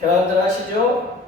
평안들 하시죠?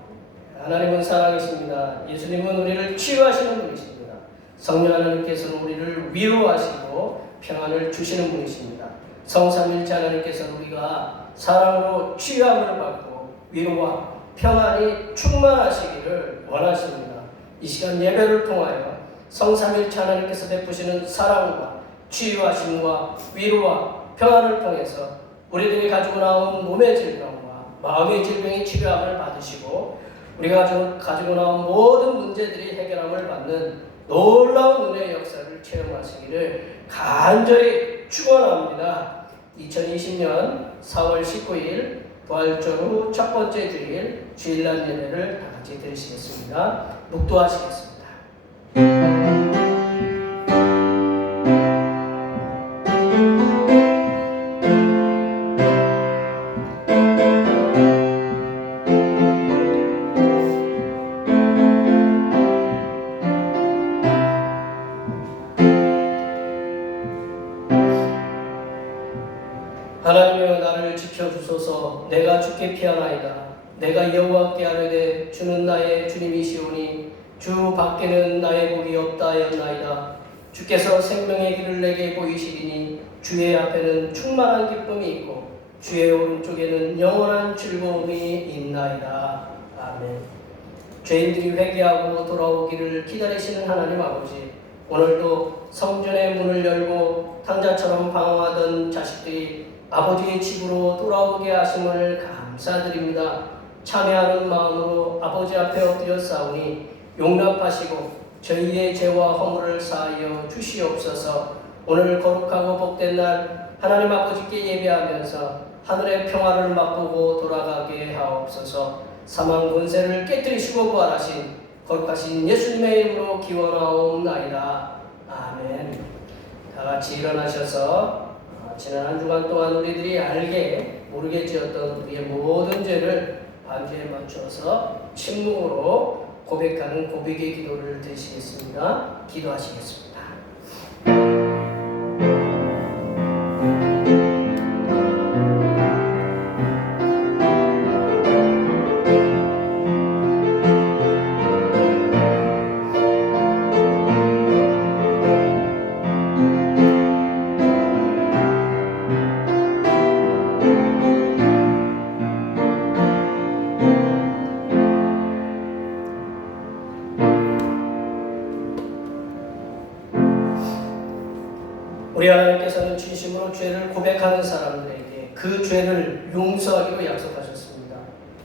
하나님은 사랑이십니다. 예수님은 우리를 치유하시는 분이십니다. 성령 하나님께서는 우리를 위로하시고 평안을 주시는 분이십니다. 성삼일체 하나님께서는 우리가 사랑으로 치유함을 받고 위로와 평안이 충만하시기를 원하십니다. 이 시간 예배를 통하여 성삼일체 하나님께서 베푸시는 사랑과 치유하심과 위로와 평안을 통해서 우리들이 가지고 나온 몸의 질병과 마음의 질병의 치료함을 받으시고 우리가 가지고 나온 모든 문제들이 해결함을 받는 놀라운 은혜의 역사를 체험하시기를 간절히 축원합니다. 2020년 4월 19일 부활절 후 첫 번째 주일 주일날 예배를 다 같이 드리시겠습니다. 묵도하시겠습니다. 하나님이여 나를 지켜주소서. 내가 주께 피하나이다. 내가 여호와께 아뢰되 주는 나의 주님이시오니 주 밖에는 나의 복이 없다 하였나이다. 주께서 생명의 길을 내게 보이시리니 주의 앞에는 충만한 기쁨이 있고 주의 오른쪽에는 영원한 즐거움이 있나이다. 아멘. 죄인들이 회개하고 돌아오기를 기다리시는 하나님 아버지, 오늘도 성전의 문을 열고 탕자처럼 방황하던 자식들이 아버지의 집으로 돌아오게 하심을 감사드립니다. 참여하는 마음으로 아버지 앞에 엎드려 싸우니 용납하시고 저희의 죄와 허물을 사하여 주시옵소서. 오늘 거룩하고 복된 날 하나님 아버지께 예배하면서 하늘의 평화를 맛보고 돌아가게 하옵소서. 사망 권세를 깨뜨리시고 부활하신 거룩하신 예수님의 이름으로 기원하옵나이다. 아멘. 다 같이 일어나셔서 지난 한 주간 동안 우리들이 알게 모르게 지었던 우리의 모든 죄를 반주에 맞춰서 침묵으로 고백하는 고백의 기도를 드리시겠습니다. 기도하시겠습니다. 우리 하나님께서는 진심으로 죄를 고백하는 사람들에게 그 죄를 용서하기로 약속하셨습니다.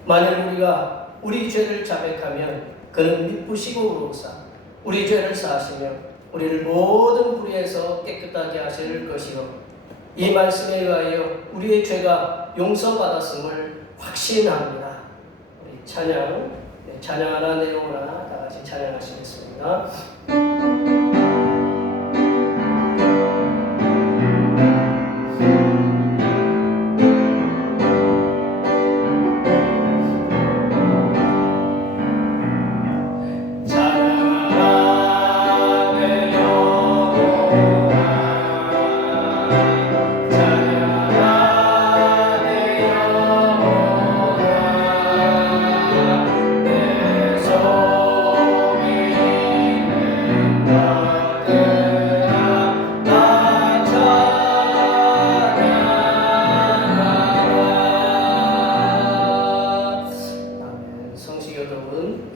만일 우리가 우리 죄를 자백하면 그는 미쁘시고 의로우사 우리 죄를 사하시며 우리를 모든 불의에서 깨끗하게 하실 것이요, 이 말씀에 의하여 우리의 죄가 용서받았음을 확신합니다. 우리 찬양 하나 내용 하나 다 같이 찬양하시겠습니다.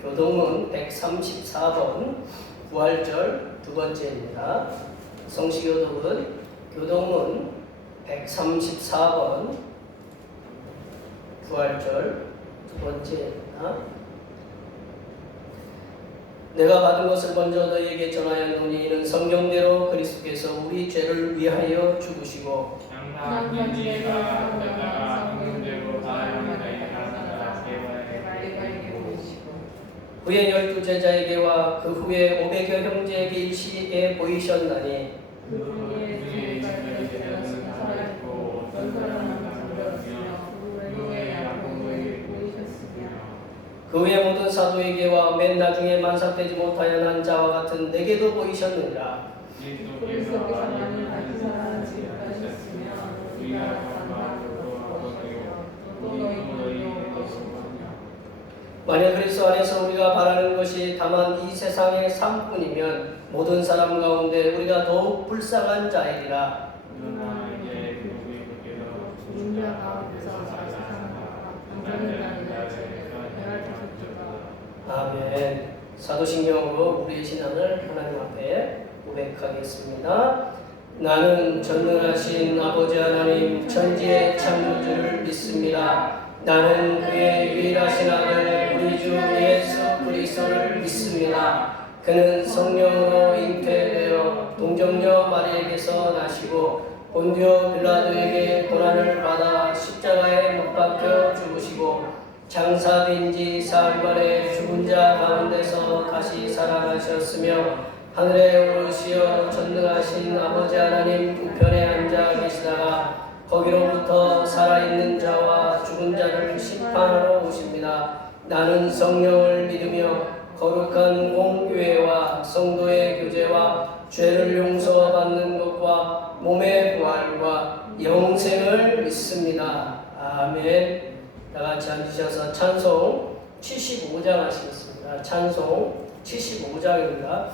교동문 134번 부활절 두 번째입니다. 성시교독은 교동문 134번 부활절 두 번째입니다. 내가 받은 것을 먼저 너희에게 전하였노니 이는 성경대로 그리스도께서 우리 죄를 위하여 죽으시고 후에 12 제자에게와 그 후에 500여 형제에게 일시에 보이셨나니 그 후에 모든 사도에게와 맨 나중에 만삭되지 못하여 난 자와 같은 내게도 보이셨느니라. 만약 그리스도 안에서 우리가 바라는 것이 다만 이 세상의 삶뿐이면 모든 사람 가운데 우리가 더욱 불쌍한 자이리라. 그러나 이제 그분이 그께서 죽은 자 가운데서 세상을 온전히 다니는 내가 되셨도다. 아멘. 사도신경으로 우리의 신앙을 하나님 앞에 고백하겠습니다. 나는 전능하신 아버지 하나님 천지의 창조주를 믿습니다. 나는 그의 유일하신 아들 우리 주 예수 그리스도를 믿습니다. 그는 성령으로 잉태되어 동정녀 마리에게서 나시고 본디오 빌라도에게 고난을 받아 십자가에 못 박혀 죽으시고 장사된 지 사흘 만에 죽은 자 가운데서 다시 살아나셨으며 하늘에 오르시어 전능하신 아버지 하나님 우편에 앉아 계시다가 거기로부터 살아있는 자와 죽은 자를 심판하러 오십니다. 나는 성령을 믿으며 거룩한 공교회와 성도의 교제와 죄를 용서받는 것과 몸의 부활과 영생을 믿습니다. 아멘. 다 같이 앉으셔서 찬송 75장 하시겠습니다. 찬송 75장입니다.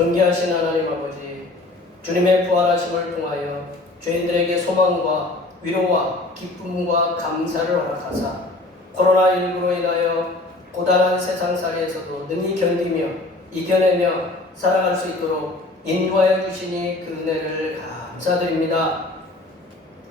존귀하신 하나님 아버지, 주님의 부활하심을 통하여 죄인들에게 소망과 위로와 기쁨과 감사를 허락하사 코로나19로 인하여 고단한 세상살이에서도 능히 견디며 이겨내며 살아갈 수 있도록 인도하여 주시니 그 은혜를 감사드립니다.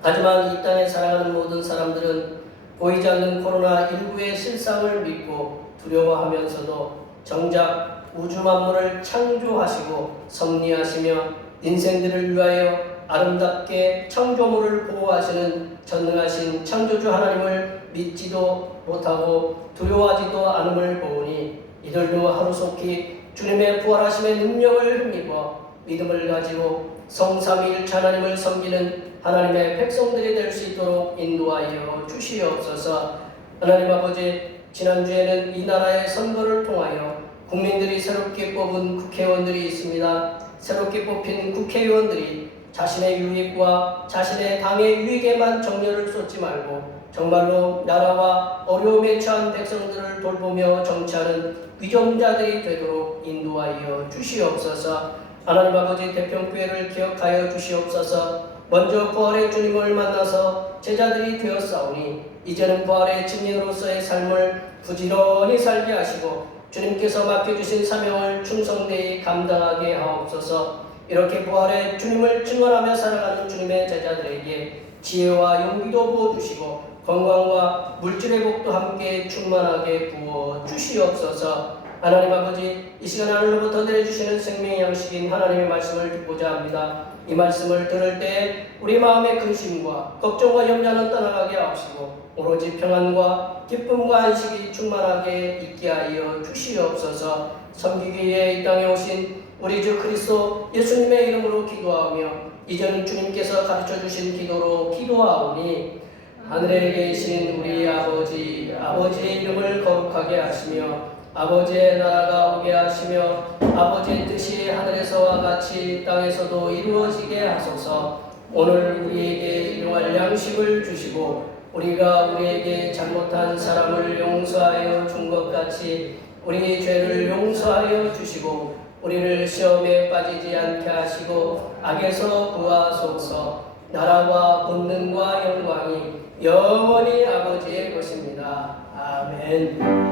하지만 이 땅에 살아가는 모든 사람들은 보이지 않는 코로나19의 실상을 믿고 두려워하면서도 정작 우주 만물을 창조하시고 섭리하시며 인생들을 위하여 아름답게 창조물을 보호하시는 전능하신 창조주 하나님을 믿지도 못하고 두려워하지도 않음을 보니 이들도 하루속히 주님의 부활하심의 능력을 힘입어 믿음을 가지고 성삼위일체 하나님을 섬기는 하나님의 백성들이 될 수 있도록 인도하여 주시옵소서. 하나님 아버지, 지난주에는 이 나라의 선거를 통하여 국민들이 새롭게 뽑은 국회의원들이 있습니다. 새롭게 뽑힌 국회의원들이 자신의 유익과 자신의 당의 유익에만 정열을 쏟지 말고 정말로 나라와 어려움에 처한 백성들을 돌보며 정치하는 위정자들이 되도록 인도하여 주시옵소서. 하나님 아버지 대평교회를 기억하여 주시옵소서. 먼저 부활의 주님을 만나서 제자들이 되었사오니 이제는 부활의 증인으로서의 삶을 부지런히 살게 하시고 주님께서 맡겨주신 사명을 충성되이 감당하게 하옵소서. 이렇게 부활의 주님을 증언하며 살아가는 주님의 제자들에게 지혜와 용기도 부어주시고 건강과 물질의 복도 함께 충만하게 부어 주시옵소서. 하나님 아버지, 이 시간 하늘로부터 내려주시는 생명의 양식인 하나님의 말씀을 듣고자 합니다. 이 말씀을 들을 때 우리 마음의 근심과 걱정과 염려는 떠나가게 하시고 오로지 평안과 기쁨과 안식이 충만하게 있게 하여 주시옵소서. 섬기기 위해 이 땅에 오신 우리 주 그리스도 예수님의 이름으로 기도하며 이제는 주님께서 가르쳐주신 기도로 기도하오니 하늘에 계신 우리 아버지, 아버지의 이름을 거룩하게 하시며 아버지의 나라가 오게 하시며 아버지의 뜻이 하늘에서와 같이 땅에서도 이루어지게 하소서. 오늘 우리에게 일용할 양식을 주시고 우리가 우리에게 잘못한 사람을 용서하여 준 것 같이 우리 죄를 용서하여 주시고 우리를 시험에 빠지지 않게 하시고 악에서 구하소서. 나라와 권능과 영광이 영원히 아버지의 것입니다. 아멘.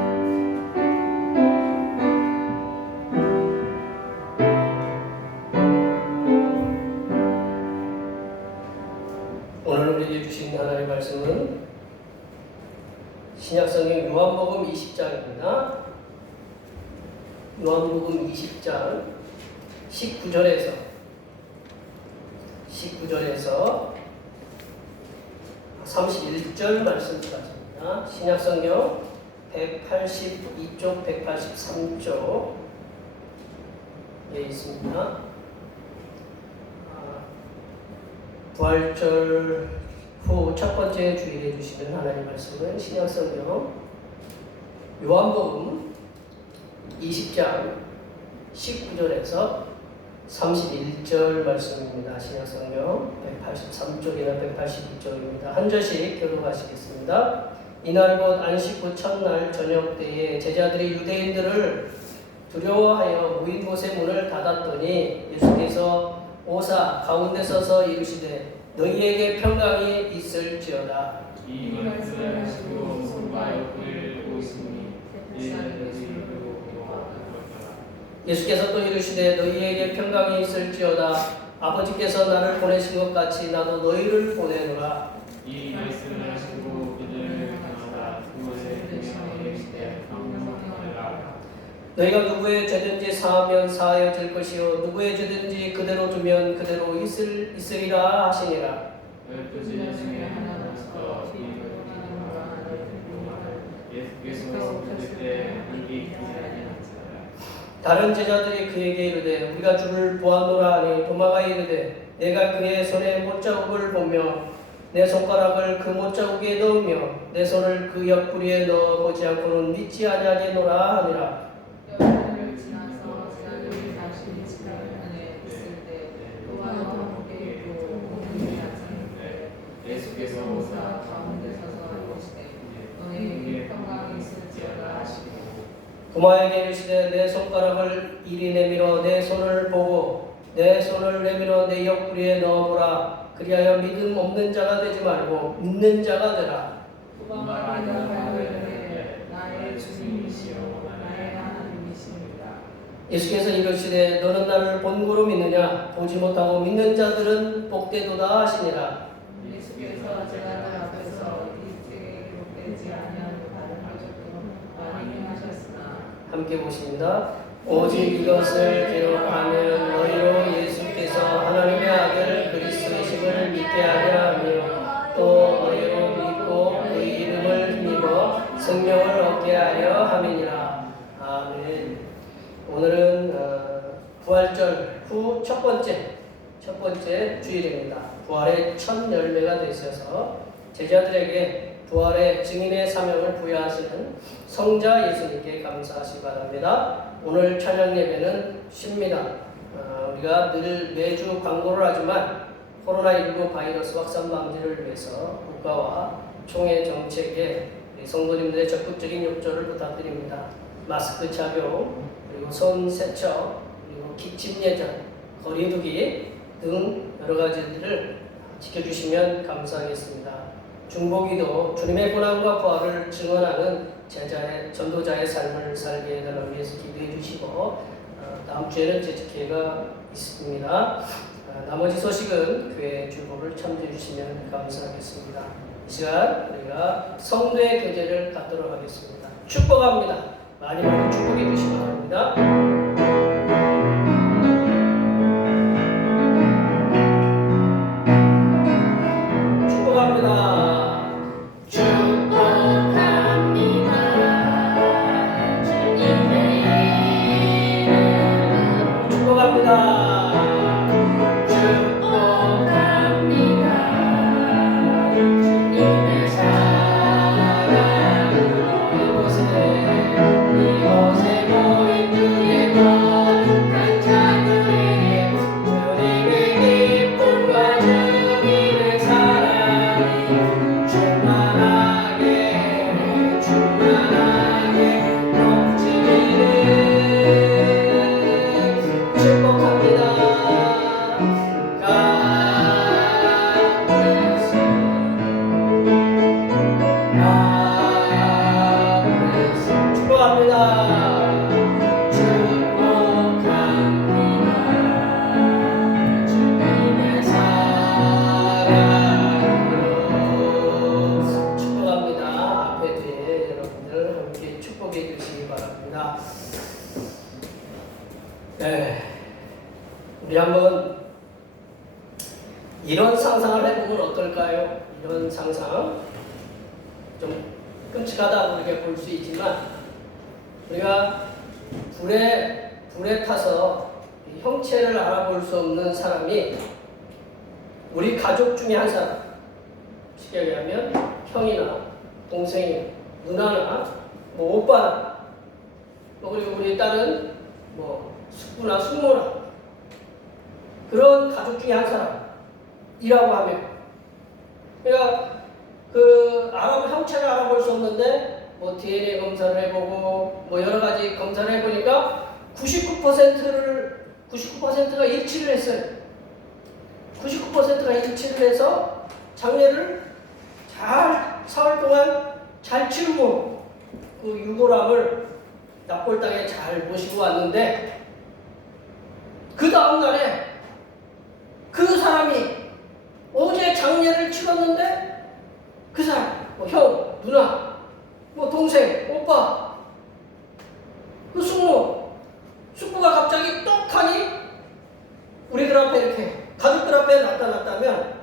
오늘 우리에게 주신 하나님의 말씀은 신약성경 요한복음 20장입니다. 요한복음 20장 19절에서 31절 말씀까지입니다. 신약성경 182쪽, 183쪽에 있습니다. 부활절 후 첫 번째 주일에 주시는 하나님 말씀은 신약성경 요한복음 20장 19절에서 31절 말씀입니다. 신약성경 183쪽이나 182쪽입니다. 한 절씩 교독하시겠습니다. 이날 곧 안식 후 첫날 저녁 때에 제자들이 유대인들을 두려워하여 모인 곳의 문을 닫았더니 예수께서 오사 가운데 서서 이르시되 너희에게 평강이 있을지어다. 이 말씀을 하시고 손과 옆을 들고 있으니 이는 예수님으로 기도하였더라. 예수께서 또 이르시되 너희에게 평강이 있을지어다. 아버지께서 나를 보내신 것 같이 나도 너희를 보내노라. 이 말씀을 하시고 그들을 향하사 그곳에 계시며 이르시되 평강하라. 너희가 누구의 죄든지 사하면 사하여질 것이요 누구의 죄든지 그대로 두면 그대로 있으리라 하시니라. 열두 제자 중에 하나로서 예수께서 오셨을 때 함께 있지 아니하였으나 다른 제자들이 그에게 이르되 우리가 주를 보았노라 하니 도마가 이르되 내가 그의 손에 못자국을 보며 내 손가락을 그 못자국에 넣으며 내 손을 그 옆구리에 넣어 보지 않고는 믿지 아니하겠노라 하니라. 열흘을 지나서 제자들이 다시 집에 안에 있을 때 또한 함께 있고 오늘이 아침인데 예수께서 오사 가운데 서서 이르시되 너희에게 평강이 있을지어다 하시고 도마에게 이르시되 내 손가락을 이리 내밀어 내 손을 보고 내 손을 내밀어 내 옆구리에 넣어보라. 그리하여 믿음 없는 자가 되지 말고 믿는 자가 되라. 도마가 대답하여 이르되 나의 주님이시요 나의 하나님이십니다. 예수께서 이르시되 너는 나를 본고로 믿느냐? 보지 못하고 믿는 자들은 복되도다 하시니라. 예수께서 제자들 앞에서 이 책에 기록되지 아니한 다른 표적도 많이 행하셨으나 함께 보십니다. 오직 이것을 기록하면 너희로 예수께서 하나님의 아들 그리스도이심을 믿게 하려 하며 또 너희로 믿고 그 이름을 힘입어 생명을 얻게 하려 함이니라. 아멘. 오늘은 부활절 후 첫 번째 주일입니다. 부활의 첫 열매가 되셔서 제자들에게 부활의 증인의 사명을 부여하시는 성자 예수님께 감사하시기 바랍니다. 오늘 찬양 예배는 쉽니다. 우리가 늘 매주 광고를 하지만 코로나19 바이러스 확산 방지를 위해서 국가와 총회 정책에 성도님들의 적극적인 협조를 부탁드립니다. 마스크 착용, 그리고 손 세척, 그리고 기침 예절, 거리두기 등 여러 가지들을 지켜주시면 감사하겠습니다. 중보기도 주님의 고난과 부활을 증언하는 제자의 전도자의 삶을 살게 해달라고 위해서 기도해 주시고 다음 주에는 제특회가 있습니다. 나머지 소식은 교회 주보를 참조해 주시면 감사하겠습니다. 이 시간 우리가 성도의 교제를 갖도록 하겠습니다. 축복합니다. 많이 많이 축복해 주시기 바랍니다. 우리 한번 이런 상상을 해보면 어떨까요? 이런 상상 좀 끔찍하다고 우리가 볼 수 있지만 우리가 불에 타서 형체를 알아볼 수 없는 사람이 우리 가족 중에 한 사람, 쉽게 얘기하면 형이나 동생이나 누나나 뭐 오빠나 그리고 우리 딸은 뭐 숙부나 숙모나 그런 가족 중에 한 사람이라고 하면 그러니까 형체를 알아볼 수 없는데 뭐 DNA 검사를 해보고 뭐 여러 가지 검사를 해보니까 99%가 일치를 했어요. 99%가 일치를 해서 장례를 잘 사흘 동안 잘 치르고 그 유골함을 납골당에 잘 모시고 왔는데 그 다음날에 그 사람이 어제 장례를 치렀는데 그 사람, 뭐 형, 누나, 뭐 동생, 오빠, 그 숙부가 갑자기 떡하니 우리들 앞에 이렇게 가족들 앞에 나타났다면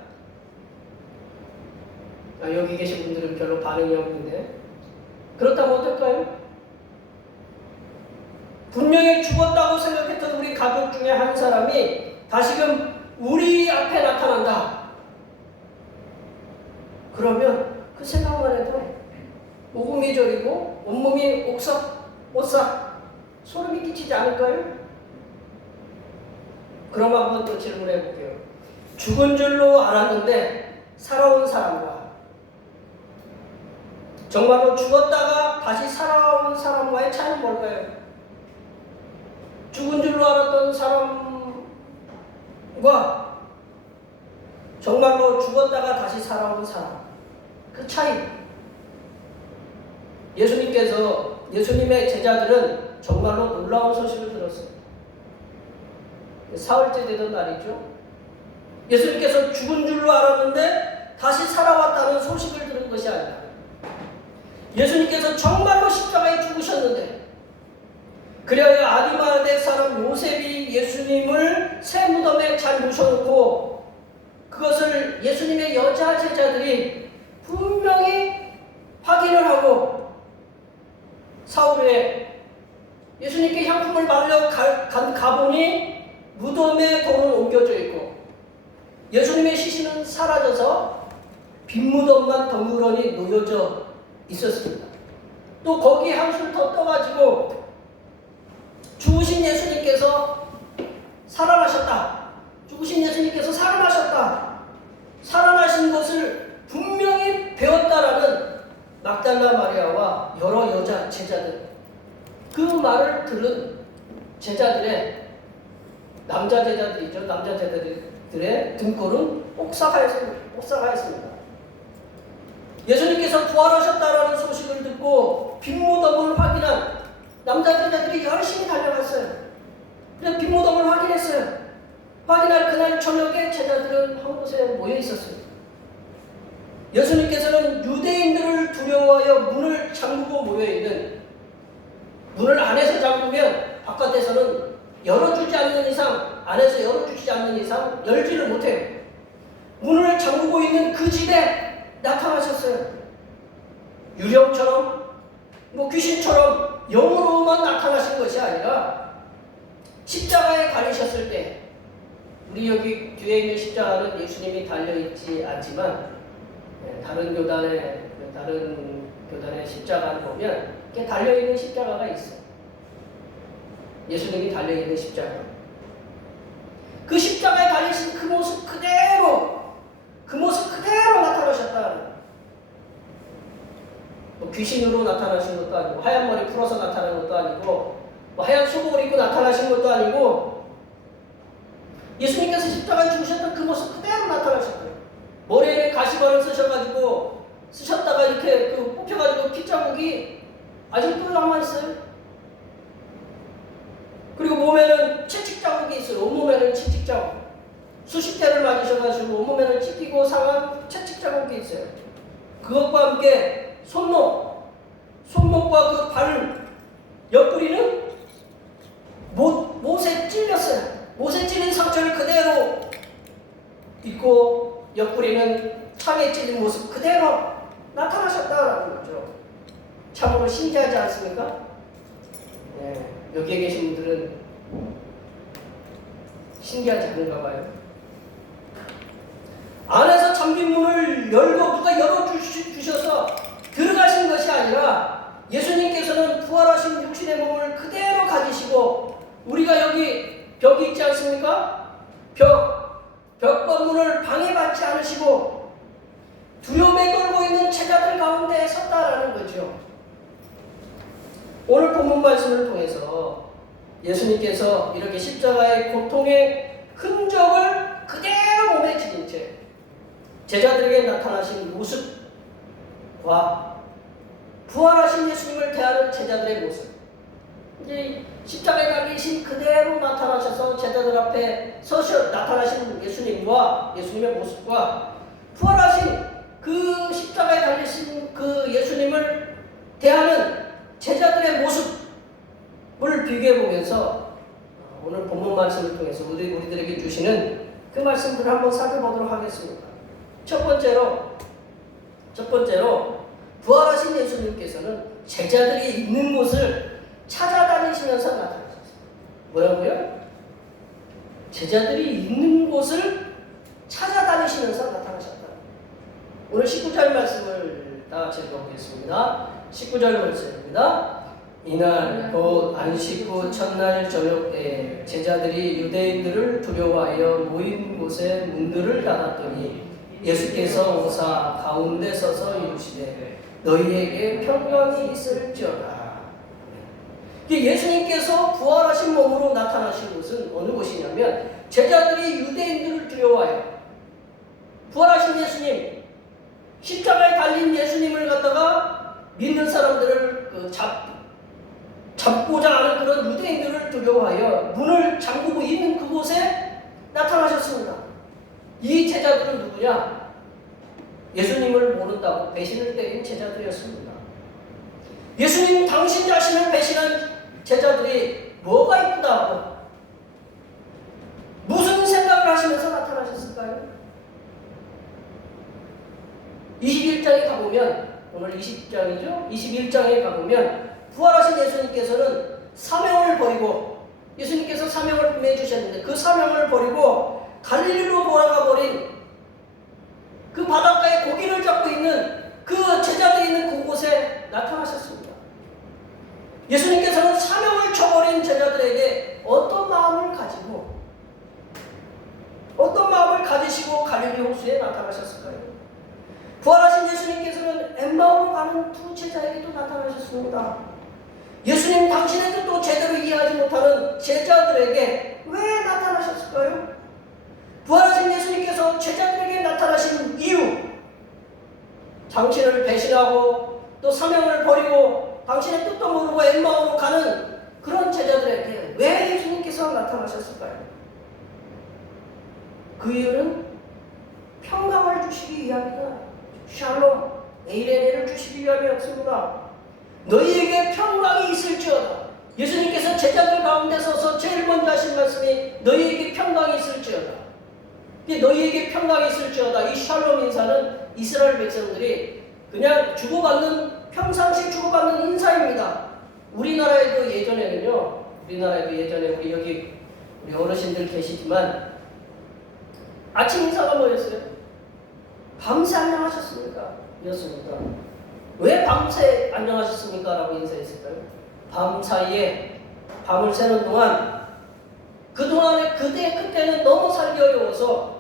여기 계신 분들은 별로 반응이 없는데 그렇다면 어떨까요? 분명히 죽었다고 생각했던 우리 가족 중에 한 사람이 다시금 우리 앞에 나타난다. 그러면 그 생각만 해도 오금이 저리고 온몸이 오싹 소름이 끼치지 않을까요? 그럼 한번 또 질문해 볼게요. 죽은 줄로 알았는데 살아온 사람과 정말로 죽었다가 다시 살아온 사람과의 차이는 뭘까요? 죽은 줄로 알았던 사람과 정말로 죽었다가 다시 살아온 사람, 그 차이. 예수님의 제자들은 정말로 놀라운 소식을 들었어요. 사흘째 되던 날이죠. 예수님께서 죽은 줄로 알았는데 다시 살아왔다는 소식을 들은 것이 아니라 예수님께서 정말로 십자가에 죽으셨는데 그래야 아리마대 사람 요셉이 예수님을 새 무덤에 잘 모셔놓고 그것을 예수님의 여자 제자들이 분명히 확인을 하고 사흘에 예수님께 향품을 바르려 가보니 무덤에 돌은 옮겨져 있고 예수님의 시신은 사라져서 빈무덤만 덩그러니 놓여져 있었습니다. 또 거기에 한술 더 떠가지고 죽으신 예수님께서 살아나셨다. 죽으신 예수님께서 살아나셨다. 살아나신 것을 분명히 배웠다라는 막달라 마리아와 여러 여자 제자들, 그 말을 들은 제자들의 남자 제자들이죠. 남자 제자들의 등골은 옥사가했습니다. 예수님께서 부활하셨다라는 소식을 듣고 빈무덤을 확인한 남자 제자들이 열심히 달려갔어요. 그래서 빈무덤을 확인했어요. 확인할 그날 저녁에 제자들은 한 곳에 모여 있었어요. 예수님께서는 유대인들을 두려워하여 문을 잠그고 모여있는, 문을 안에서 잠그면 바깥에서는 열어주지 않는 이상, 안에서 열어주지 않는 이상 열지를 못해요. 문을 잠그고 있는 그 집에 나타나셨어요. 유령처럼, 귀신처럼 영으로만 나타나신 것이 아니라 십자가에 달리셨을 때, 우리 여기 뒤에 있는 십자가는 예수님이 달려있지 않지만 다른 교단의 십자가를 보면 이렇게 달려있는 십자가가 있어요. 예수님이 달려있는 십자가. 그 십자가에 달리신 그 모습 그대로 나타나셨다. 귀신으로 나타나신 것도 아니고, 하얀 머리 풀어서 나타난 것도 아니고, 하얀 속옷을 입고 나타나신 것도 아니고, 예수님께서 십자가에 죽으셨던 그 모습 그대로 나타나셨어요. 머리에는 가시관을 쓰셨다가 이렇게 뽑혀가지고 핏자국이 아직도 남아있어요. 그리고 몸에는 채찍자국이 있어요. 온몸에는 채찍자국. 수십 대를 맞으셔가지고 온몸에는 찢기고 상한 채찍자국이 있어요. 그것과 함께 손목과 그 발 옆구리는 못에 찔렸어요. 못에 찔린 상처를 그대로 입고 옆구리는 창에 찔린 모습 그대로 나타나셨다라는 거죠. 참으로 신기하지 않습니까? 네, 여기에 계신 분들은 신기하지 않은가 봐요. 안에서 잠긴 문을 열고 누가 열어주셔서 들어가신 것이 아니라 예수님께서는 부활하신 육신의 몸을 그대로 가지시고, 우리가 여기 벽이 있지 않습니까? 벽과 문을 방해받지 않으시고 두려움에 떨고 있는 제자들 가운데 섰다라는 거죠. 오늘 본문 말씀을 통해서 예수님께서 이렇게 십자가의 고통의 흔적을 그대로 몸에 지닌 채 제자들에게 나타나신 모습과 부활하신 예수님을 대하는 제자들의 모습, 이제 십자가에 달리신 그대로 나타나셔서 제자들 앞에 나타나신 예수님과 예수님의 모습과 부활하신 그 십자가에 달리신 그 예수님을 대하는 제자들의 모습을 비교해 보면서 오늘 본문 말씀을 통해서 우리들에게 주시는 그 말씀들을 한번 살펴보도록 하겠습니다. 첫 번째로 부활하신 예수님께서는 제자들이 있는 곳을 찾아다니시면서 나타나셨어요. 뭐라고요? 제자들이 있는 곳을 찾아다니시면서 나타나셨다. 오늘 19절 말씀을 다 같이 읽어보겠습니다. 19절 말씀입니다. 이날 곧 안식 후 첫날 저녁 때에 제자들이 유대인들을 두려워하여 모인 곳에 문들을 닫았더니 예수께서 오사 가운데 서서 이르시되 너희에게 평강이 있을지어다. 예수님께서 부활하신 몸으로 나타나신 곳은 어느 곳이냐면, 제자들이 유대인들을 두려워해요. 부활하신 예수님, 십자가에 달린 예수님을 갖다가 믿는 사람들을 잡고자 하는 그런 유대인들을 두려워하여 문을 잠그고 있는 그곳에 나타나셨습니다. 이 제자들은 누구냐? 예수님을 모른다고 배신을 때린 제자들이었습니다. 예수님 당신 자신을 배신한 제자들이 뭐가 이쁘다고, 무슨 생각을 하시면서 나타나셨을까요? 21장에 가보면, 오늘 20장이죠? 21장에 가보면 부활하신 예수님께서는 사명을 버리고, 예수님께서 사명을 분명히 주셨는데 그 사명을 버리고 갈릴리로 돌아가 버린 그 바닷가에 고기를 잡고 있는 그 제자들이 있는 그곳에 나타나셨습니다. 예수님께서는 사명을 쳐버린 제자들에게 어떤 마음을 가지고 어떤 마음을 가지시고 갈릴리 호수에 나타나셨을까요? 부활하신 예수님께서는 엠마오로 가는 두 제자에게도 나타나셨습니다. 예수님 당신의 뜻도 제대로 이해하지 못하는 제자들에게 왜 나타나셨을까요? 부활하신 예수님께서 제자들에게 나타나신 이유, 당신을 배신하고 또 사명을 버리고 당신의 뜻도 모르고 엠마오로 가는 그런 제자들에게 왜 예수님께서 나타나셨을까요? 그 이유는 평강을 주시기 위함이다. 샬롬, 에이레네를 주시기 위함이었습니다. 너희에게 평강이 있을지어다. 예수님께서 제자들 가운데 서서 제일 먼저 하신 말씀이 너희에게 평강이 있을지어다. 너희에게 평강이 있을지어다. 이 샬롬 인사는 이스라엘 백성들이 그냥 주고받는 평상시 주고받는 인사입니다. 우리나라에도 예전에는요. 우리 여기 우리 어르신들 계시지만 아침 인사가 뭐였어요? 밤새 안녕하셨습니까? 이었습니다. 왜 밤새 안녕하셨습니까? 라고 인사했을까요? 밤 사이에 밤을 새는 동안 그동안에 그때는 너무 살기 어려워서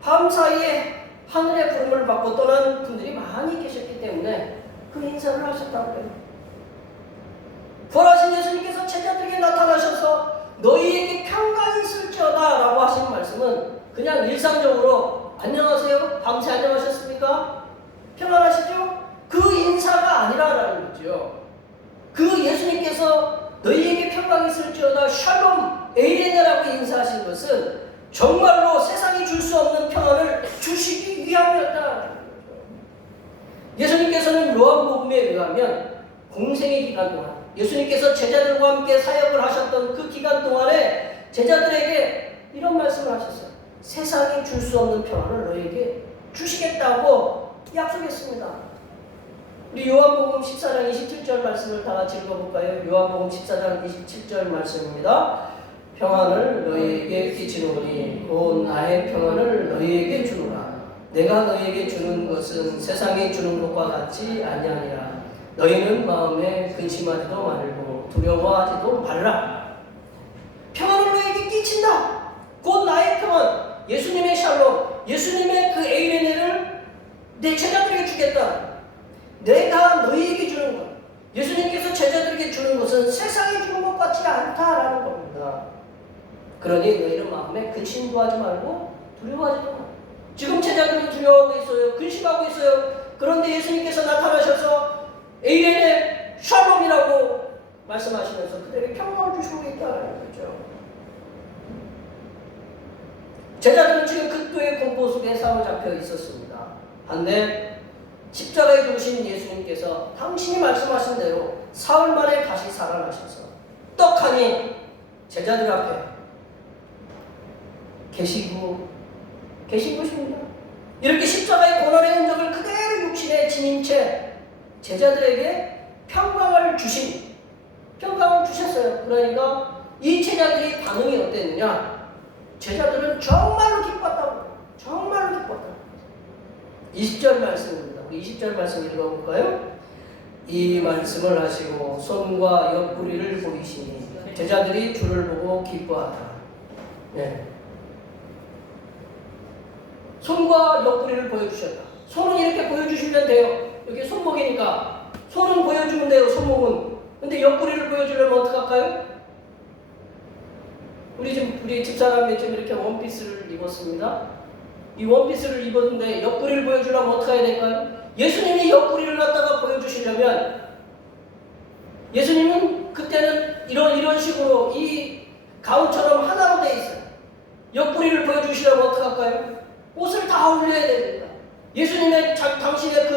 밤 사이에 하늘의 부름을 받고 떠난 분들이 많이 계셨기 때문에 그 인사를 하셨다고 해요. 부활하신 예수님께서 제자들에게 나타나셔서 너희에게 평강이 있을지어다 라고 하신 말씀은 그냥 일상적으로 안녕하세요? 밤새 안녕하셨습니까? 평안하시죠? 그 인사가 아니라라는 거죠. 그 예수님께서 너희에게 평강이 있을지어다 샬롬 에이레네라고 인사하신 것은 정말로 세상이 줄 수 없는 평안을 주시기 위함이었다는 거죠. 예수님께서는 요한복음에 의하면 공생의 기간 동안 예수님께서 제자들과 함께 사역을 하셨던 그 기간 동안에 제자들에게 이런 말씀을 하셨어요. 세상이 줄 수 없는 평안을 너희에게 주시겠다고 약속했습니다. 우리 요한복음 14장 27절 말씀을 다 같이 읽어볼까요? 요한복음 14장 27절 말씀입니다. 평안을 너희에게 끼치노니 곧 나의 평안을 너희에게 주노라. 내가 너희에게 주는 것은 세상이 주는 것과 같지 아니하니라. 너희는 마음에 근심하지도 말고 두려워하지도 말라. 평안을 너희에게 끼친다. 곧 나의 평안, 예수님의 샬롬, 예수님의 그 에이레네를 내 제자들에게 주겠다. 내가 너희에게 주는 것, 예수님께서 제자들에게 주는 것은 세상이 주는 것 같지 않다라는 겁니다. 그러니 너희는 마음에 근심도 하지 말고 두려워하지도 말고. 지금 제자들은 두려워하고 있어요. 근심하고 있어요. 그런데 예수님께서 나타나셔서 에이레네 샬롬이라고 말씀하시면서 그들에게 평강을 주시고 있다는 거죠. 제자들은 지금 극도의 공포 속에 사로잡혀 있었습니다. 한데 십자가에 죽으신 예수님께서 당신이 말씀하신 대로 사흘 만에 다시 살아나셔서 떡하니 제자들 앞에 계신 것입니다. 이렇게 십자가의 고난의 흔적을 그대로 육신에 지닌 채 제자들에게 평강을 주셨어요. 그러니까 이 제자들의 반응이 어땠느냐? 제자들은 정말로 기뻤다고. 정말로 기뻤다고. 20절 말씀입니다. 우리 20절 말씀 읽어볼까요? 이 말씀을 하시고 손과 옆구리를 보이시니 제자들이 주를 보고 기뻐하다. 네. 손과 옆구리를 보여주셨다. 손은 이렇게 보여주시면 돼요. 여기 손목이니까 손은 보여주면 돼요. 손목은. 근데 옆구리를 보여주려면 어떡할까요? 우리 집사람이 지금 이렇게 원피스를 입었습니다. 이 원피스를 입었는데 옆구리를 보여주려면 어떻게 해야 될까요? 예수님이 옆구리를 갖다가 보여주시려면 예수님은 그때는 이런 식으로 이 가운처럼 하나로 돼 있어요. 옆구리를 보여주시려면 어떻게 할까요? 옷을 다 올려야 됩니다. 예수님의 당신의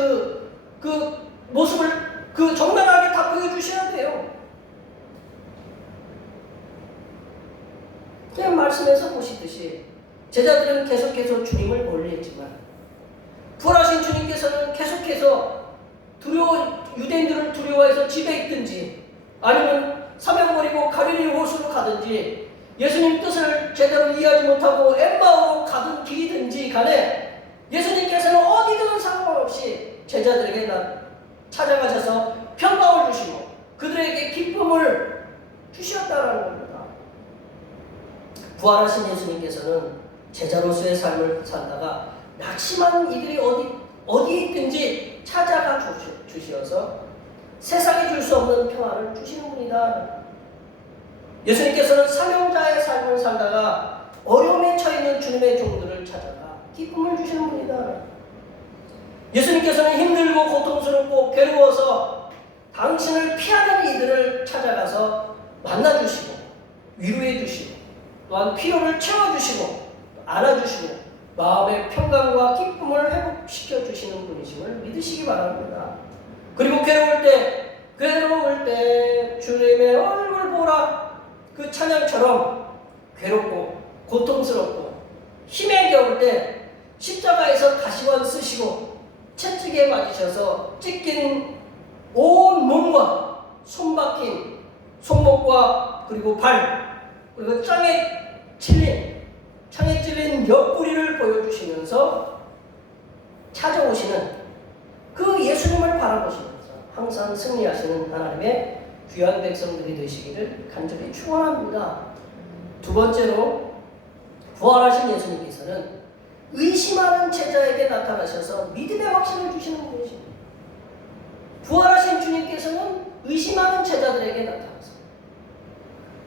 그 모습을 적나라하게 다 보여주셔야 돼요. 그냥 말씀에서 보시듯이 제자들은 계속해서 주님을 멀리했지만 부활하신 주님께서는 계속해서 유대인들을 두려워해서 집에 있든지 아니면 사명 버리고 갈릴리 호수로 가든지 예수님 뜻을 제대로 이해하지 못하고 엠마오로 가든 길이든지 간에 예수님께서는 어디든 상관없이 제자들에게 찾아가셔서 평강을 주시고 그들에게 기쁨을 주셨다는 겁니다. 부활하신 예수님께서는 제자로서의 삶을 살다가 낙심한 이들이 어디에 있든지 찾아가 주시어서 세상에 줄 수 없는 평안을 주시는 분이다. 예수님께서는 사명자의 삶을 살다가 어려움에 처해있는 주님의 종들을 찾아가 기쁨을 주시는 분이다. 예수님께서는 힘들고 고통스럽고 괴로워서 당신을 피하는 이들을 찾아가서 만나주시고 위로해 주시고 또한 필요를 채워주시고 안아주시고 마음의 평강과 기쁨을 회복시켜 주시는 분이심을 믿으시기 바랍니다. 그리고 괴로울 때 주님의 얼굴 보라 그 찬양처럼 괴롭고 고통스럽고 힘에 겨울 때 십자가에서 가시관 쓰시고 채찍에 맞으셔서 찢긴 온 몸과 손박힌 손목과 그리고 발 그리고 창에 찔린 옆구리를 보여주시면서 찾아오시는 그 예수님을 바라보시면서 항상 승리하시는 하나님의 귀한 백성들이 되시기를 간절히 축원합니다. 두 번째로 부활하신 예수님께서는 의심하는 제자에게 나타나셔서 믿음의 확신을 주시는 분이십니다. 부활하신 주님께서는 의심하는 제자들에게 나타나서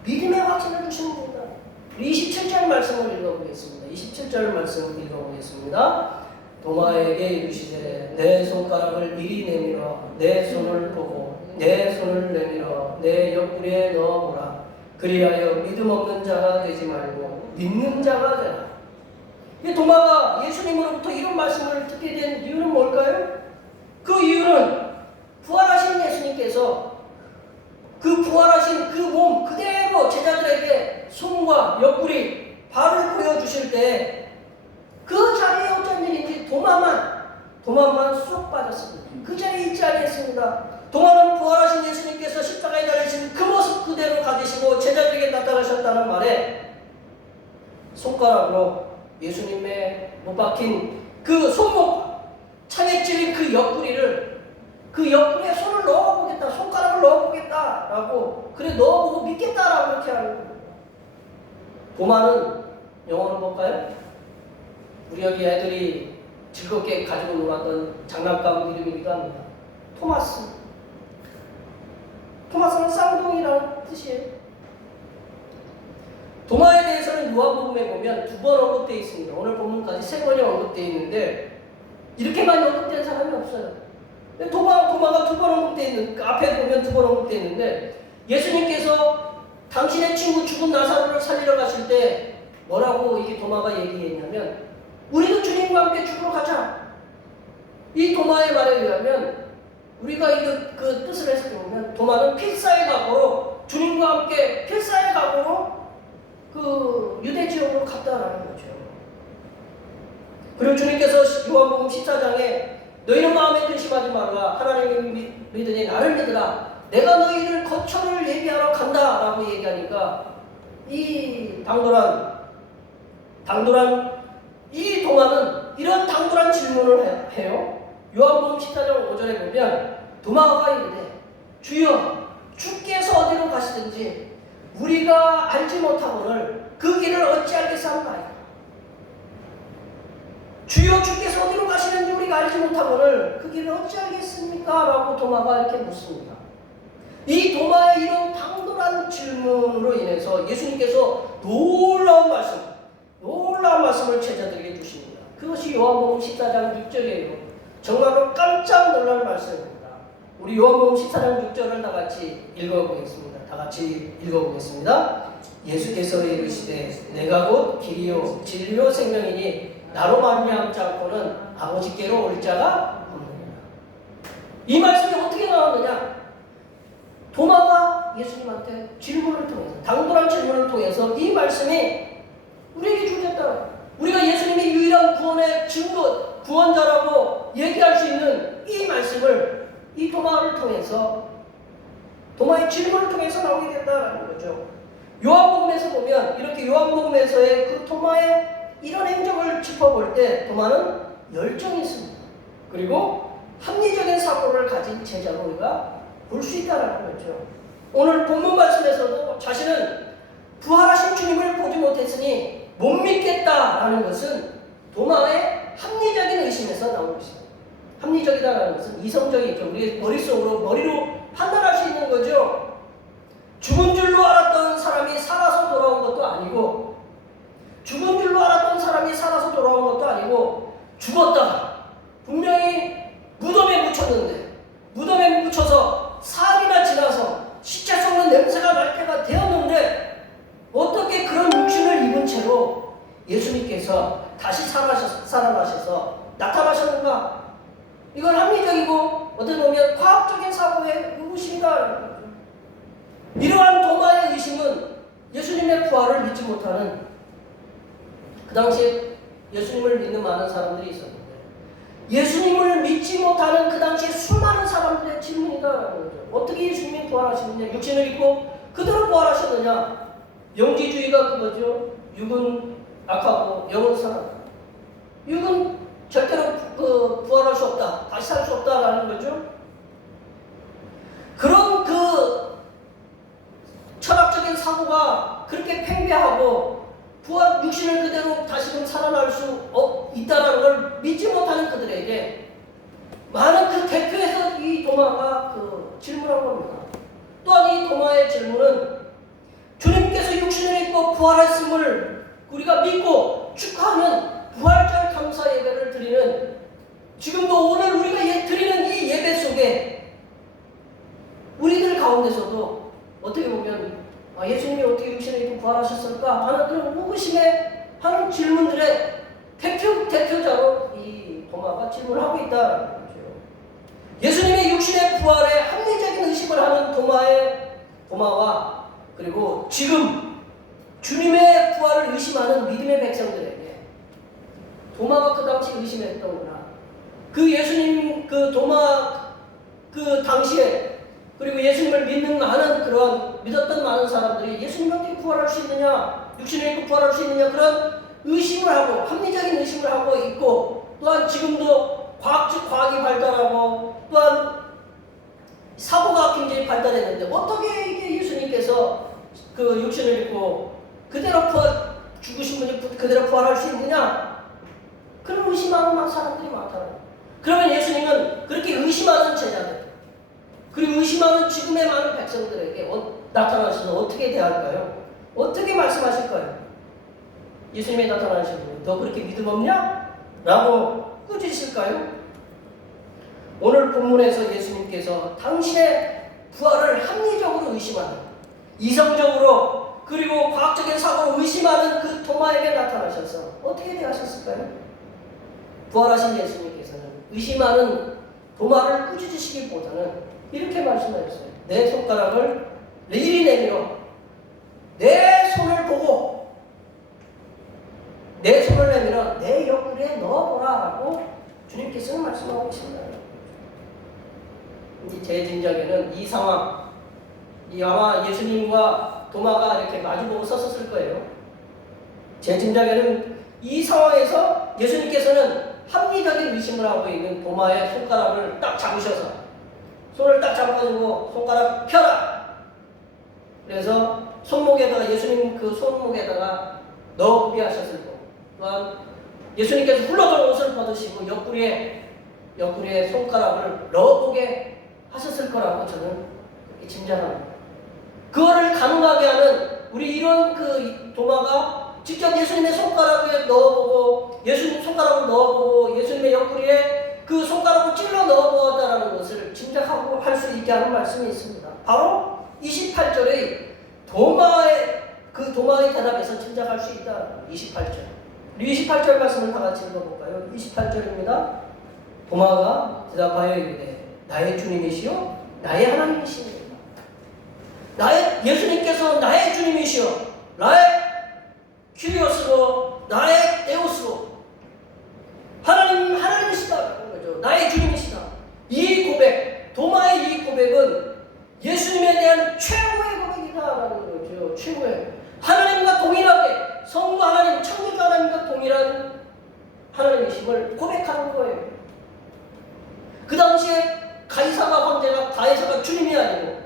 믿음의 확신을 주시는 분이다. 27절 말씀을 읽어보겠습니다. 27절 말씀을 읽어보겠습니다. 도마에게 이르시되 내 손가락을 이리 내밀어 내 손을 보고 내 손을 내밀어 내 옆구리에 넣어보라. 그리하여 믿음 없는 자가 되지 말고 믿는 자가 되라. 이 도마가 예수님으로부터 이런 말씀을 듣게 된 이유는 뭘까요? 그 이유는 부활하신 예수님께서 그 부활하신 그 몸 그대로 제자들에게 손과 옆구리, 발을 보여주실 때 그 자리에 어쩐 일인지 도마만 쏙 빠졌습니다. 그 자리에 있지 않겠습니다. 도마는 부활하신 예수님께서 십자가에 달리신 그 모습 그대로 가지시고 제자들에게 나타나셨다는 말에 손가락으로 예수님의 못 박힌 그 손목, 창에 찔린 그 옆구리에 손을 넣어보겠다, 손가락을 넣어보겠다라고, 그래 넣어보고 믿겠다라고 그렇게 하는 거예요. 도마는 영어로 볼까요? 우리 여기 애들이 즐겁게 가지고 놀았던 장난감 이름이기도 합니다. 토마스는 쌍둥이라는 뜻이에요. 도마에 대해서는 요한복음에 보면 2번 언급되어 있습니다. 오늘 본문까지 3번이 언급되어 있는데 이렇게 많이 언급된 사람이 없어요. 도마가 2번 언급되어 있는, 앞에 보면 2번 언급되어 있는데 예수님께서 당신의 친구 죽은 나사로를 살리러 가실 때 뭐라고 이게 도마가 얘기했냐면 우리도 주님과 함께 죽으러 가자. 이 도마의 말에 의하면 우리가 그 뜻을 해석해보면 도마는 필사의 각오로 주님과 함께 필사의 각오로 그 유대 지역으로 갔다라는 거죠. 그리고 주님께서 요한복음 14장에 너희는 마음에 근심하지 말라. 하나님을 믿으니 나를 믿으라. 내가 너희를 거처를 예비하러 간다라고 얘기하니까 이 당돌한 이 도마는 이런 당돌한 질문을 해요. 요한복음 14장 5절에 보면 도마가 이르되 주여 주께서 어디로 가시든지 우리가 알지 못하거늘 그 길을 어찌 알겠사옵나이까. 주여 주께서 어디로 가시는지 우리가 알지 못하거늘 그 길을 어찌 알겠습니까? 라고 도마가 이렇게 묻습니다. 이 도마의 이런 당돌한 질문으로 인해서 예수님께서 놀라운 말씀을 제자들에게 주십니다. 그것이 요한복음 14장 6절이에요. 정말로 깜짝 놀랄 말씀입니다. 우리 요한복음 14장 6절을 다 같이 읽어보겠습니다. 예수께서 이르시되 내가 곧 길이요 진리요 생명이니 나로 말미암지 않고는 아버지께로 올 자가 없느니라. 이 말씀이 어떻게 나오느냐? 도마가 예수님한테 질문을 통해서, 당돌한 질문을 통해서 이 말씀이 우리에게 주셨다. 우리가 예수님이 유일한 구원의 증거, 구원자라고 얘기할 수 있는 이 말씀을 이 도마를 통해서, 도마의 질문을 통해서 나오게 된다는 거죠. 요한복음에서 보면 이렇게 요한복음에서의 그 도마의 이런 행적을 짚어볼 때 도마는 열정이 있습니다. 그리고 합리적인 사고를 가진 제자로 우리가 볼 수 있다는 거죠. 오늘 본문 말씀에서도 자신은 부활하신 주님을 보지 못했으니 못 믿겠다라는 것은 도마의 합리적인 의심에서 나온 것입니다. 합리적이다라는 것은 이성적이죠. 우리 머리로 판단할 수 있는 거죠. 죽은 줄로 알았던 사람이 살아서 돌아온 것도 아니고, 죽은 줄로 알았던 사람이 살아서 돌아온 것도 아니고, 죽었다. 분명히 무덤에 묻혔는데, 무덤에 묻혀서 사흘이나 지나서 시체 썩는 냄새가 날 때가 되었는데, 어떻게 그런 육신을 입은 채로 예수님께서 다시 살아나셔서 나타나셨는가? 이건 합리적이고 어떻게 보면 과학적인 사고의 의구심이다. 이러한 도마의 의심은 예수님의 부활을 믿지 못하는, 그 당시에 예수님을 믿는 많은 사람들이 있었는데, 예수님을 믿지 못하는 그 당시에 수많은 사람들의 질문이다라는 거죠. 어떻게 예수님이 부활하시느냐? 육신을 입고 그대로 부활하셨느냐? 영지주의가 그거죠. 육은 악하고 영은 선하다. 육은 절대로 부활할 수 없다. 다시 살 수 없다라는 거죠. 그런 그 철학적인 사고가 그렇게 팽배하고 육신을 그대로 다시금 살아날 수 있다는 걸 믿지 못하는 그들에게 많은 그 대표에서 이 도마가 질문한 겁니다. 또한 이 도마의 질문은 주님께서 육신을 입고 부활했음을 우리가 믿고 축하하는 부활절 감사 예배를 드리는, 지금도 오늘 우리가 드리는 이 예배 속에 우리들 가운데서도 어떻게 보면 예수님이 어떻게 육신을 입고 부활하셨을까 하는 그런 의구심에 하는 질문들의 대표자로 이 도마가 질문하고 있다는 거죠. 예수님의 육신의 부활에 합리적인 의심을 하는 도마와 그리고 지금 주님의 부활을 의심하는 믿음의 백성들에게 도마가 그 당시 의심했던구나. 그 예수님 도마 당시에 그리고 예수님을 믿었던 많은 사람들이 예수님이 어떻게 부활할 수 있느냐, 육신을 입고 부활할 수 있느냐, 그런 의심을 하고 합리적인 의심을 하고 있고, 또한 지금도 과학이 발달하고 또한 사고가 굉장히 발달했는데 어떻게 이게 예수님께서 그 육신을 입고 그대로 죽으신 분이 그대로 부활할 수 있느냐, 그런 의심하는 사람들이 많다고. 그러면 예수님은 그렇게 의심하는 제자들, 그리고 의심하는 지금의 많은 백성들에게 나타나셔서 어떻게 대할까요? 어떻게 말씀하실까요? 예수님이 나타나시고 너 그렇게 믿음 없냐? 라고 꾸짖으실까요? 오늘 본문에서 예수님께서 당신의 부활을 합리적으로 의심하는, 이성적으로 그리고 과학적인 사고를 의심하는 그 도마에게 나타나셔서 어떻게 대하셨을까요? 부활하신 예수님께서는 의심하는 도마를 꾸짖으시기보다는 이렇게 말씀하셨어요. 내 손가락을 이리 내밀어 내 손을 보고 내 손을 내밀어 내 옆구리에 넣어보라 라고 주님께서는 말씀하고 계십니다. 제 짐작에는 이 상황, 아마 예수님과 도마가 이렇게 마주보고 섰을 거예요. 제 짐작에는 이 상황에서 예수님께서는 합리적인 의심을 하고 있는 도마의 손가락을 딱 잡으셔서 손을 딱 잡아가지고 손가락 펴라! 그래서 손목에다가 예수님 그 손목에다가 넣어보게 하셨을 거고, 또한 예수님께서 흘러간 옷을 벗으시고 옆구리에 손가락을 넣어보게 하셨을 거라고 저는 이렇게 짐작합니다. 그거를 가능하게 하는 우리 이런 그 도마가 직접 예수님의 손가락에 넣어보고 예수님 손가락을 넣어보고 예수님의 옆구리에 그 손가락을 찔러 넣어보았다라는 것을 짐작하고 할 수 있게 하는 말씀이 있습니다. 바로 28절의 도마의 대답에서 짐작할 수 있다. 28절. 우리 28절 말씀을 다 같이 읽어볼까요? 28절입니다. 도마가 대답하여 이르되 나의 주님이시요 나의 하나님이시니라. 예수님께서 나의 주님이시요 나의 큐리오스로 나의 데우스로 하나님이시다라는 거죠. 나의 주님이시다. 이 고백, 도마의 이 고백은 예수님에 대한 최고의 고백이다라는 거죠. 최고의 하나님과 동일하게 성부 하나님, 창조주 하나님과 동일한 하나님이심을 고백하는 거예요. 그 당시에 가이사가 황제가 다이사가 주님이 아니고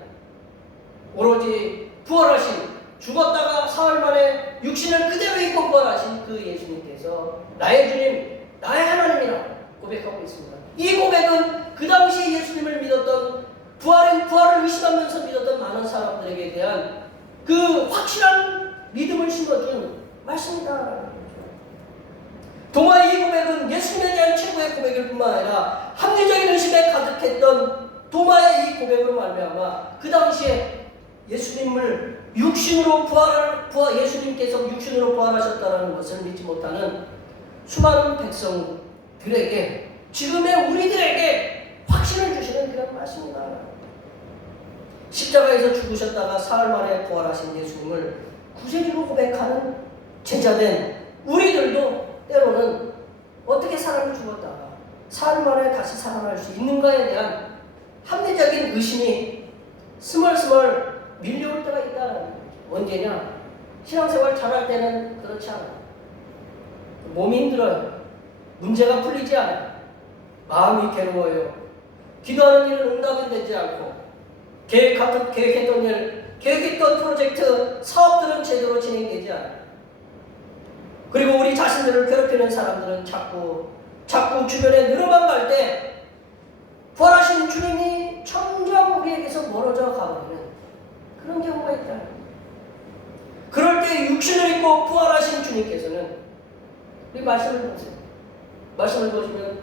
오로지 부활하신, 죽었다가 사흘 만에 육신을 그대로 입고 부활하신 그 예수님께서 나의 주님, 나의 하나님이라 고백하고 있습니다. 이 고백은 그 당시에 예수님을 믿었던 부활을 의심하면서 믿었던 많은 사람들에게 대한 그 확실한 믿음을 심어준 말씀이다. 도마의 이 고백은 예수님에 대한 최고의 고백일 뿐만 아니라 합리적인 의심에 가득했던 도마의 이 고백으로 말미암아 그 당시에 예수님을 예수님께서 육신으로 부활하셨다는 것을 믿지 못하는 수많은 백성들에게 지금의 우리들에게 확신을 주시는 그런 말씀입니다. 십자가에서 죽으셨다가 사흘 만에 부활하신 예수님을 구세주로 고백하는 제자된 우리들도 때로는 어떻게 사람이 죽었다가 사흘 만에 다시 살아날 수 있는가에 대한 합리적인 의심이 스멀스멀 밀려올 때가 있다. 언제냐? 신앙생활 잘할 때는 그렇지 않아요. 몸이 힘들어요. 문제가 풀리지 않아요. 마음이 괴로워요. 기도하는 일은 응답이 되지 않고 계획했던 일, 계획했던 프로젝트, 사업들은 제대로 진행되지 않아요. 그리고 우리 자신들을 괴롭히는 사람들은 자꾸 주변에 늘어만 갈 때 부활하신 주님이 점점 우리에게서 멀어져 가버리는 그런 경우가 있다. 그럴 때 육신을 입고 부활하신 주님께서는 우리 말씀을 보세요. 말씀을 보시면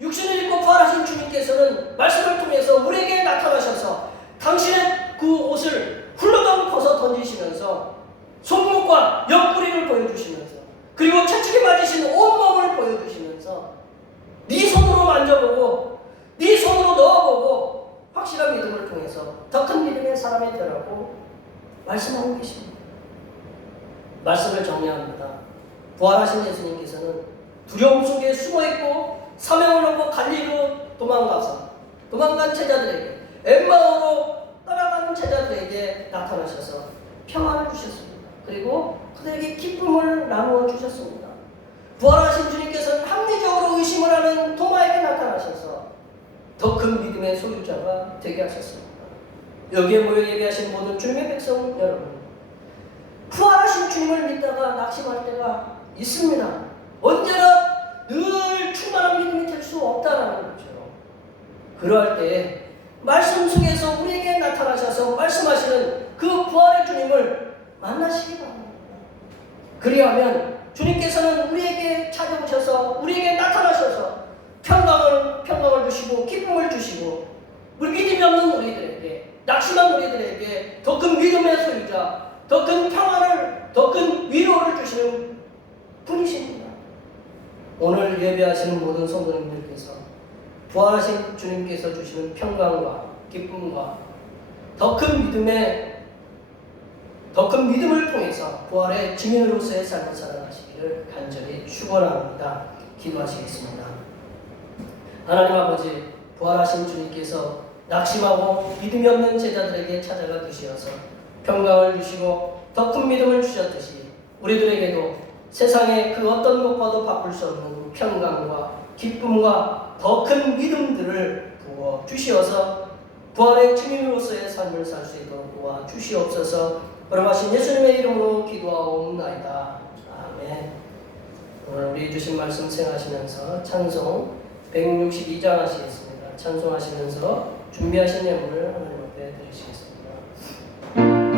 육신을 입고 부활하신 주님께서는 말씀을 통해서 우리에게 나타나셔서 당신의 그 옷을 훌러덩 벗어 던지시면서 손목과 옆구리를 보여주시면서 그리고 채찍에 맞으신 온몸을 보여주시면서 네 손으로 만져보고 네 손으로 넣어보고 확실한 믿음을 통해서 더 큰 믿음의 사람이 되라고 말씀하고 계십니다. 말씀을 정리합니다. 부활하신 예수님께서는 두려움 속에 숨어있고 사명을 하고 갈릴리로 도망간 제자들에게 엠마오로 따라가는 제자들에게 나타나셔서 평안을 주셨습니다. 그리고 그들에게 기쁨을 나누어 주셨습니다. 부활하신 주님께서는 합리적으로 의심을 하는 도마에게 나타나셔서 더 큰 믿음의 소유자가 되게 하셨습니다. 여기에 모여 예배하신 모든 주님의 백성 여러분, 부활하신 주님을 믿다가 낙심할 때가 있습니다. 언제나 늘 충만한 믿음이 될 수 없다는 거죠. 그럴 때 말씀 속에서 우리에게 나타나셔서 말씀하시는 그 부활의 주님을 만나시기 바랍니다. 그리하면 주님께서는 우리에게 찾아오셔서 우리에게 나타나셔서 평강을 주시고 기쁨을 주시고 우리 믿음이 없는 우리들에게 낙심한 우리들에게 더 큰 믿음의 소유자, 더 큰 평안을, 더 큰 위로를 주시는 분이십니다. 오늘 예배하시는 모든 성도님들께서 부활하신 주님께서 주시는 평강과 기쁨과 더 큰 믿음을 통해서 부활의 증인으로서의 삶을 살아가시기를 간절히 축원합니다. 기도하시겠습니다. 하나님 아버지, 부활하신 주님께서 낙심하고 믿음이 없는 제자들에게 찾아가 주시어서 평강을 주시고 더 큰 믿음을 주셨듯이 우리들에게도 세상의 그 어떤 것과도 바꿀 수 없는 평강과 기쁨과 더 큰 믿음들을 부어 주시어서 부활의 증인으로서의 삶을 살 수 있도록 도와 주시옵소서. 걸어가신 예수님의 이름으로 기도하옵나이다. 아멘. 오늘 우리 주신 말씀 생각하시면서 찬송 162장 하시겠습니다. 찬송하시면서 준비하신 예물을 하나님 앞에 드리시겠습니다.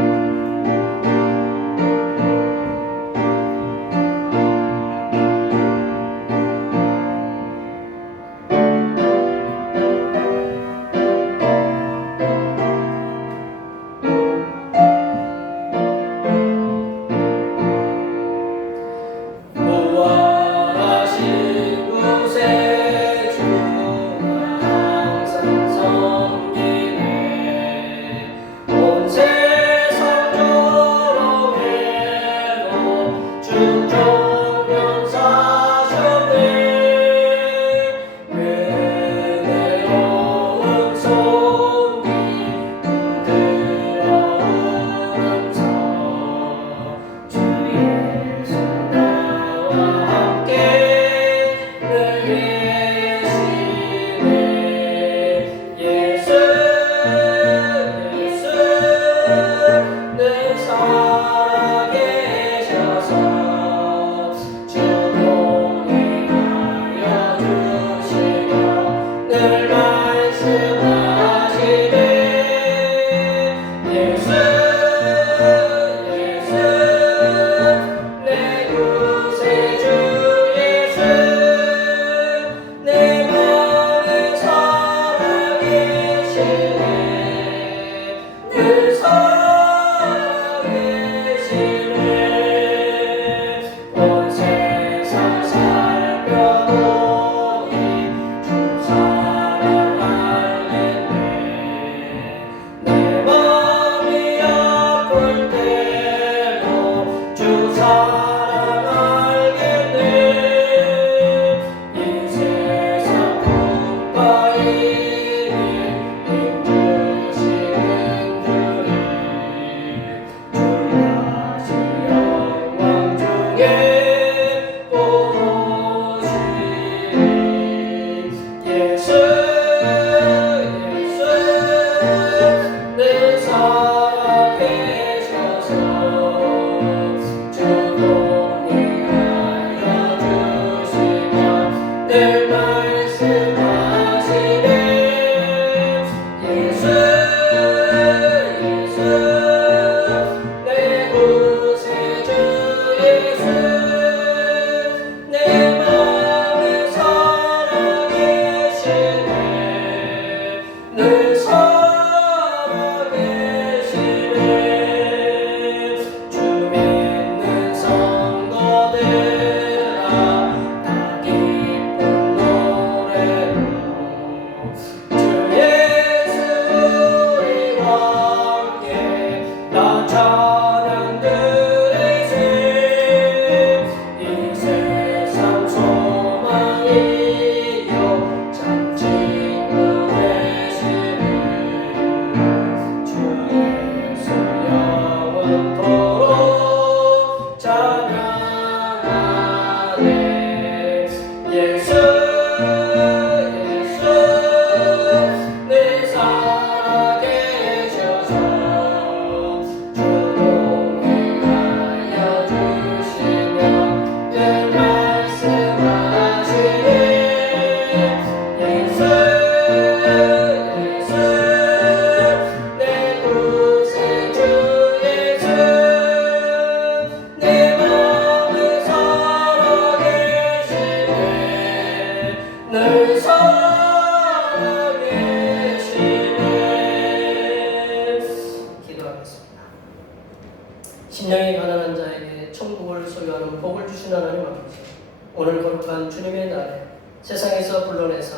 거룩한 주님의 날에 세상에서 불러내사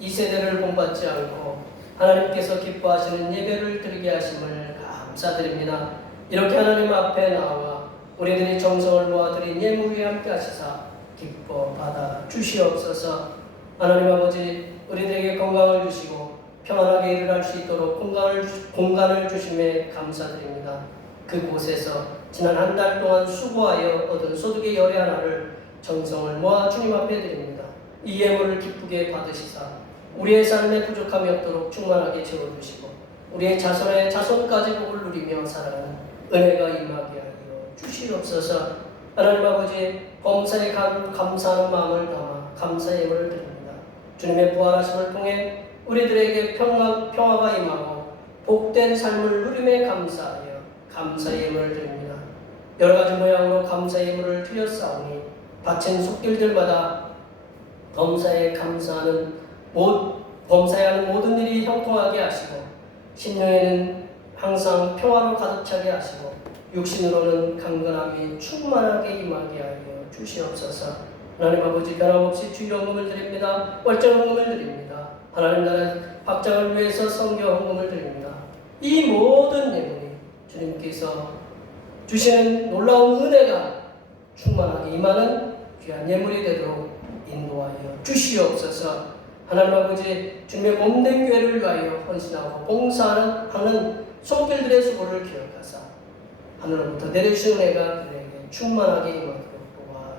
이 세대를 본받지 않고 하나님께서 기뻐하시는 예배를 드리게 하심을 감사드립니다. 이렇게 하나님 앞에 나와 우리들이 정성을 모아드린 예물에 함께 하시사 기뻐 받아 주시옵소서. 하나님 아버지, 우리들에게 건강을 주시고 평안하게 일을 할 수 있도록 공간을 주심에 감사드립니다. 그곳에서 지난 한 달 동안 수고하여 얻은 소득의 열의 하나를 정성을 모아 주님 앞에 드립니다. 이 예물을 기쁘게 받으시사 우리의 삶에 부족함이 없도록 충만하게 채워주시고 우리의 자손의 자손까지 복을 누리며 살아가는 은혜가 임하게 하여 주시옵소서. 하나님 아버지, 범사에 감사하는 마음을 담아 감사의 예물을 드립니다. 주님의 부활하심을 통해 우리들에게 평화가 임하고 복된 삶을 누림에 감사하여 감사의 예물을 드립니다. 여러 가지 모양으로 감사의 예물을 드렸사오니 바친 손길들마다 범사에 하는 모든 일이 형통하게 하시고 심령에는 항상 평화로 가득 차게 하시고 육신으로는 강건함이 충만하게 임하게 하여 주시옵소서. 하나님 아버지, 변함없이 주일 헌금을 드립니다. 월정 헌금을 드립니다. 하나님 나라 확장을 위해서 성경 헌금을 드립니다. 이 모든 예물이 주님께서 주시는 놀라운 은혜가 충만하게 임하는 귀한 예물이 되도록 인도하여 주시옵소서. 하나님 아버지, 주님의 몸된 교회를 위하여 헌신하고 봉사하는 손길들의 수고를 기억하사 하늘로부터 내려주신 은혜가 그들에게 충만하게 임하도록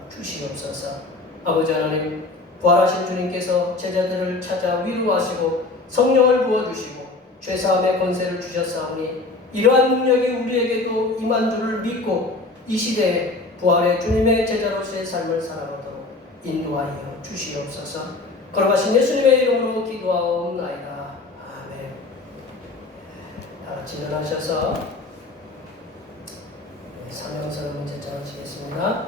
도와주시옵소서. 아버지 하나님, 부활하신 주님께서 제자들을 찾아 위로하시고 성령을 부어주시고 죄사함의 권세를 주셨사오니 이러한 능력이 우리에게도 임한 줄을 믿고 이 시대에 부활의 주님의 제자로서의 삶을 살아가도록 인도하여 주시옵소서. 거룩하신 예수님의 이름으로 기도하옵나이다. 아멘. 다 같이 일어나셔서 사명선언문 제청하시겠습니다.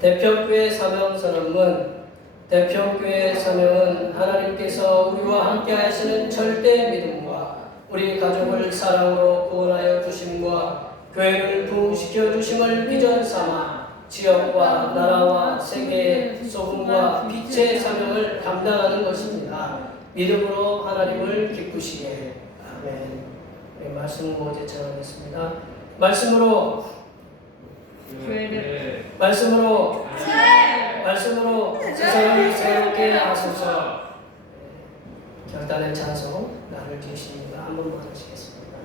대표교회 사명선언문. 대표교회 사명은 하나님께서 우리와 함께 하시는 절대 믿음과 우리 가족을 사랑으로 구원하여 주심과 교회를 부흥시켜 주심을 비전 삼아 지역과 나라와 세계의 소금과 빛의 사명을 감당하는 것입니다. 믿음으로 하나님을 기쁘시게. 아멘. 네, 말씀 구호 제청하겠습니다. 말씀으로 세상을 새롭게 하소서. 결단의 찬송 나를 주십니다. 한 번만 하시겠습니다.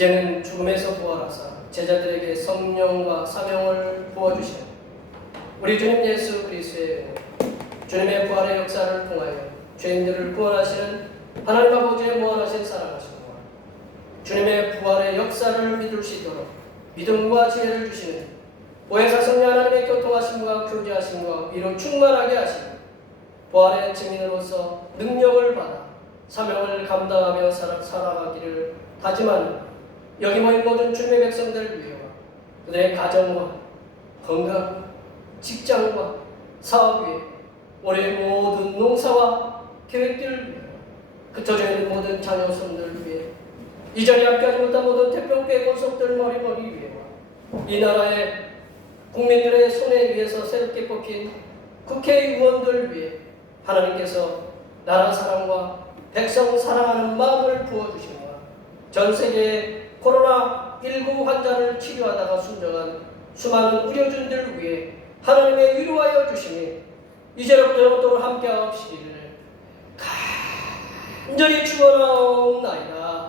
이제는 죽음에서 부활하사 제자들에게 성령과 사명을 부어주신 우리 주님 예수 그리스도의 주님의 부활의 역사를 통하여 죄인들을 구원하시는 하나님 아버지의 무한하신 사랑하시고 주님의 부활의 역사를 믿을 수 있도록 믿음과 지혜를 주시는 보혜사 성령 하나님의 교통하심과 교제하심과 위로 충만하게 하시고 부활의 증인으로서 능력을 받아 사명을 감당하며 살아가기를 다짐하는 여기 모인 모든 주님의 백성들 위해와 그들의 가정과 건강, 직장과 사업 위에 올해 모든 농사와 계획들을 위해 그쳐져 있는 모든 자녀손들 위해 이전에 함께하지 못한 모든 태평교회 권속들 머리머리 위에와 이 나라의 국민들의 손에 위해서 새롭게 뽑힌 국회의원들 위해 하나님께서 나라 사랑과 백성 사랑하는 마음을 부어주시며 전 세계의 코로나19 환자를 치료하다가 순정한 수많은 의료진들 위해 하나님의 위로하여 주시니 이제로부터 영원토록 함께하옵시기를 간절히 축원하옵나이다.